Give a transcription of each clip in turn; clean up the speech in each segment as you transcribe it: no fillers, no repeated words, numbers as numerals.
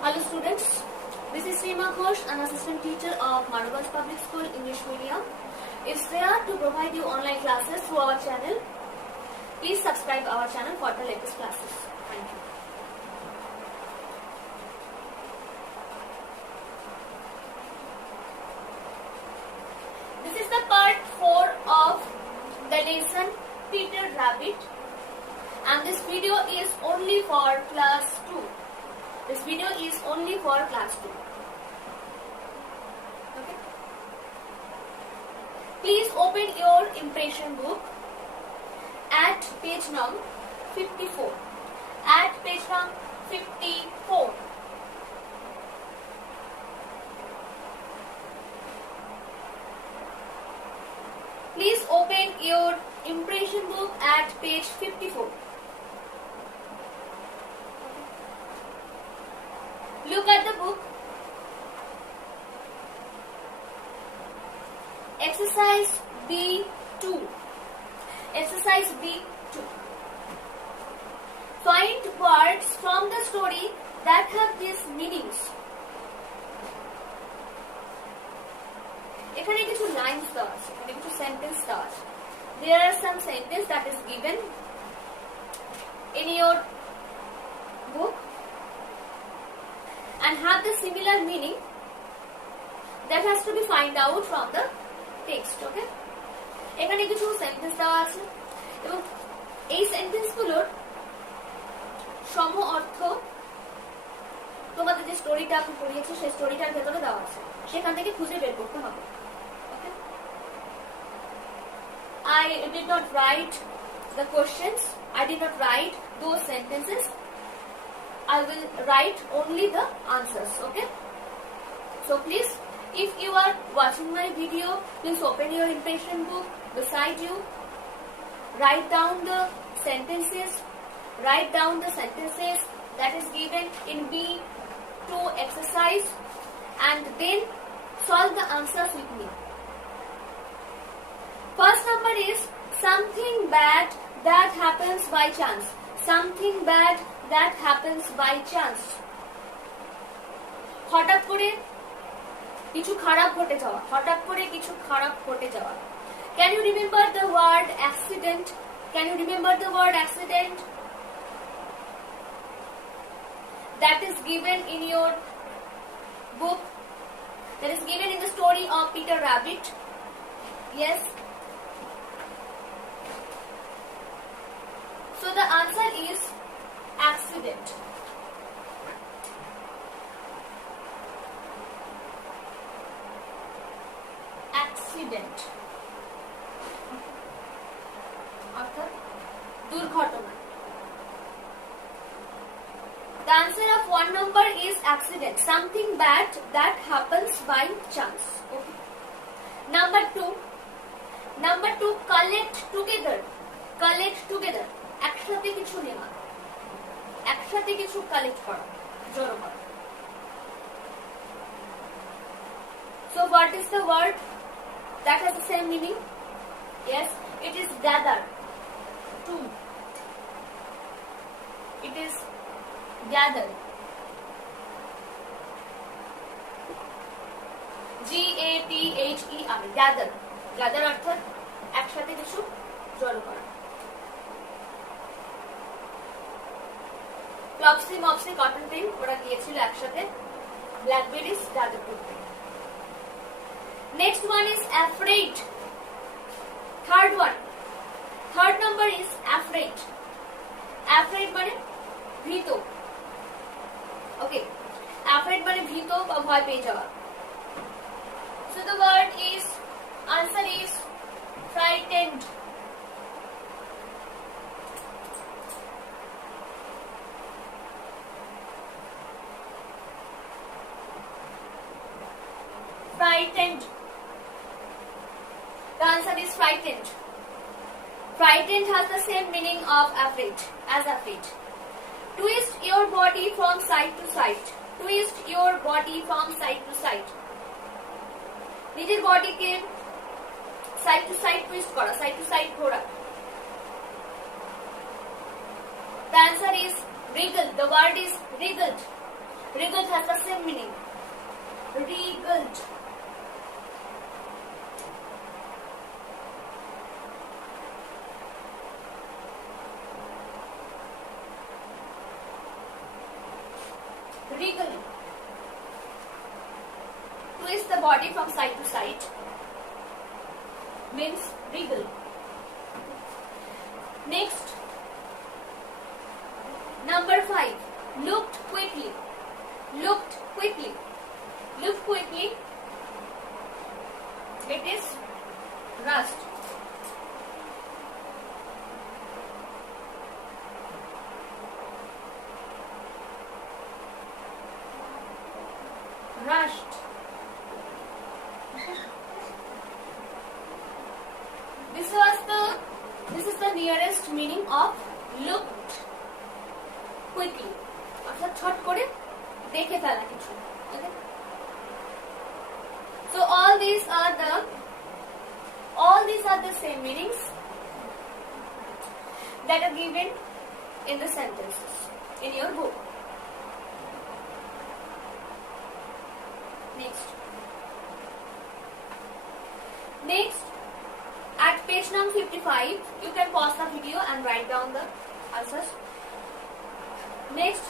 Hello students, this is Seema Ghosh, an assistant teacher of Madhavansh Public School English Medium. It's there to provide you online classes through our channel. Please subscribe our channel for the latest classes. Thank you. This is the part 4 of the lesson Peter Rabbit, and this video is only for class 2. This video is only for class 2. Okay. Please open your impression book at page number 54. At page number 54. Please open your impression book at page 54. Look at the book. Exercise B2. Exercise B2. Find words from the story that have these meanings. এখানে কিছু lines দেওয়া আছে, এখানে কিছু sentence দেওয়া আছে. There are some sentence that is given in your book and have the similar meaning that has to be find out from the text. Okay, এখানে কিছু সেন্টেন্স দেওয়া আছে এবং এই সেন্টেন্সগুলোর সম অর্থ তোমাদের যে স্টোরিটা আমি পড়িয়েছি সেই স্টোরিটার ভেতরে দেওয়া আছে, সেখান থেকে খুঁজে বের করতে হবে. Okay, I did not write the questions, I did not write those sentences. I will write only the answers. Okay, so please, if you are watching my video, please open your impression book beside you, write down the sentences, that is given in B2 exercise, and then solve the answers with me. First number is something bad that happens by chance. Something bad that happens by chance. হঠাৎ করে কিছু খারাপ ঘটে যাওয়া, হঠাৎ করে কিছু খারাপ ঘটে যাওয়া. Can you remember the word accident? Can you remember the word accident? That is given in your book. That is given in the story of Peter Rabbit. Yes. So the answer is accident. Accident. অর্থাৎ দুর্ঘটনা. The answer of 1 number is accident. Something bad that happens by chance. Okay. Number 2, collect together. Collect together. একসাথে কিছু নেওয়া, একসাথে কিছু collect করা, জড়ো করা. So what is the word that has the same meaning? Yes, it is gather. Two. It is gather. G-A-T-H-E-R. Gather. Gather অর্থাৎ একসাথে কিছু জড়ো করা. Flopsy, Mopsy, Cotton Pin ওরা গিয়েছিল একসাথে blackberries gather করতে. Next one is afraid. Third number is afraid. Afraid মানে ভীত. Okay, afraid মানে ভীত বা ভয় পেয়ে যাওয়া. So the word is, answer is frightened. Frightened. The answer is frightened. Frightened has the same meaning of afraid as afraid. Twist your body from side to side. Twist your body from side to side. নিজের বডিকে side two side twist করা, side two side ঘোরা. The answer is wriggle. The word is wriggled. Regal has the same meaning. Regaled. Regal. Twist the body from side to side. Means regal. Next. Number 5. Looked quickly. Looked quickly. Look quickly. It is rushed. Rushed. This is the nearest meaning of looked quickly. अर्थात छट करे देखे फेला किछु. Okay. So all these are the same meanings that are given in the sentences in your book. Next, at page number 55, you can pause the video and write down the answers. Next,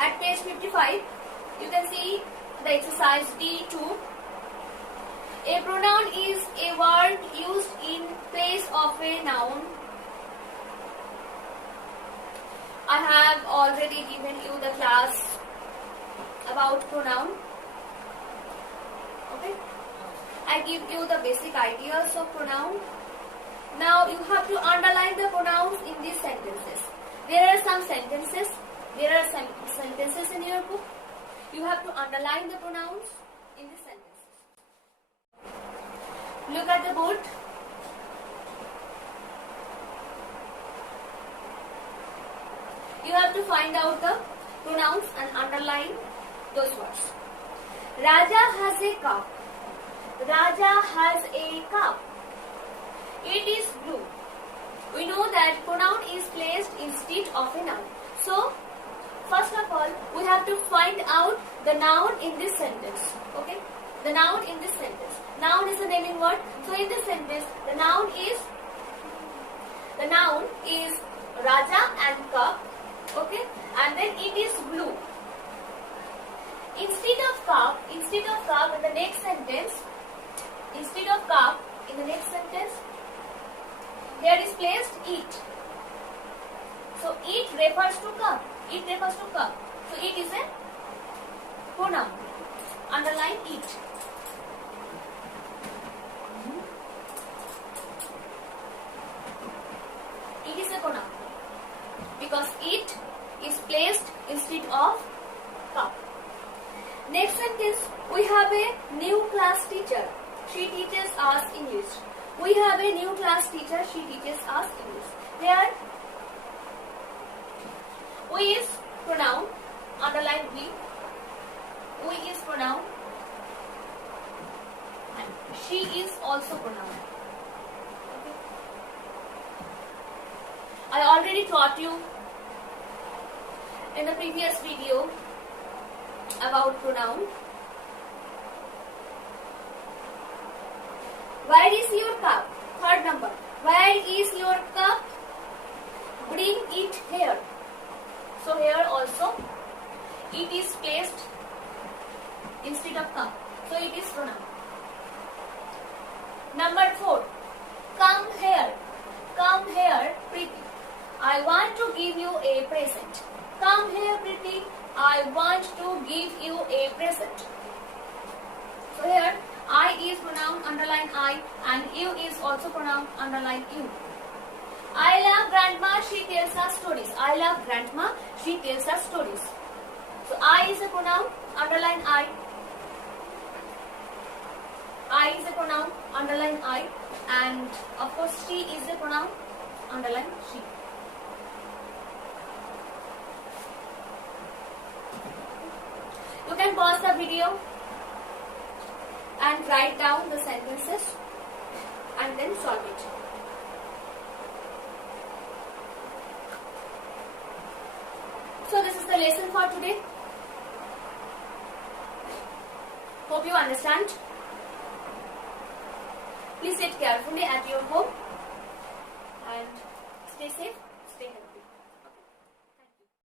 at page 55, you can see the exercise D2. A pronoun is a word used in place of a noun. I have already given you the class about pronoun. Okay. I give you the basic ideas of pronoun. Now you have to underline the pronouns in these sentences. There are some sentences. There are some sentences in your book. You have to underline the pronouns in the sentences. Look at the board. You have to find out the pronouns and underline those words. Raja has a cup. Raja has a cup. It is blue. We know that pronoun is placed instead of a noun. So, first of all, we have to find out the noun in this sentence. Okay? The noun in this sentence. Noun is a naming word. So, in this sentence, the noun is Raja and cup. Okay? And then it is blue. Instead of cup, in the next sentence, there is placed it. So it refers to cup. So it is a pronoun. Underline it. It is a pronoun because it is placed instead of cup. Next sentence, we have a new class teacher. She teaches us English. We have a new class teacher. She teaches us English. Here, we is pronoun. Underline we. We is pronoun. And she is also pronoun. Okay. I already taught you in the previous video about pronoun. Where is your cup? Third number. Where is your cup? Bring it here. So here also it is placed instead of cup. So it is pronoun. Number 4. Come here. Come here, Preeti. I want to give you a present. Come here, Preeti. I want to give you a present. So here I is pronoun, underline I, and you is also pronoun, underline you. I love grandma, she tells us stories. I love grandma, she tells us stories. So I is a pronoun, underline I. I is a pronoun, underline I, and of course she is a pronoun, underline she. You can pause the video and write down the sentences and then solve it. So this is the lesson for today. Hope you understand. Please sit carefully at your home.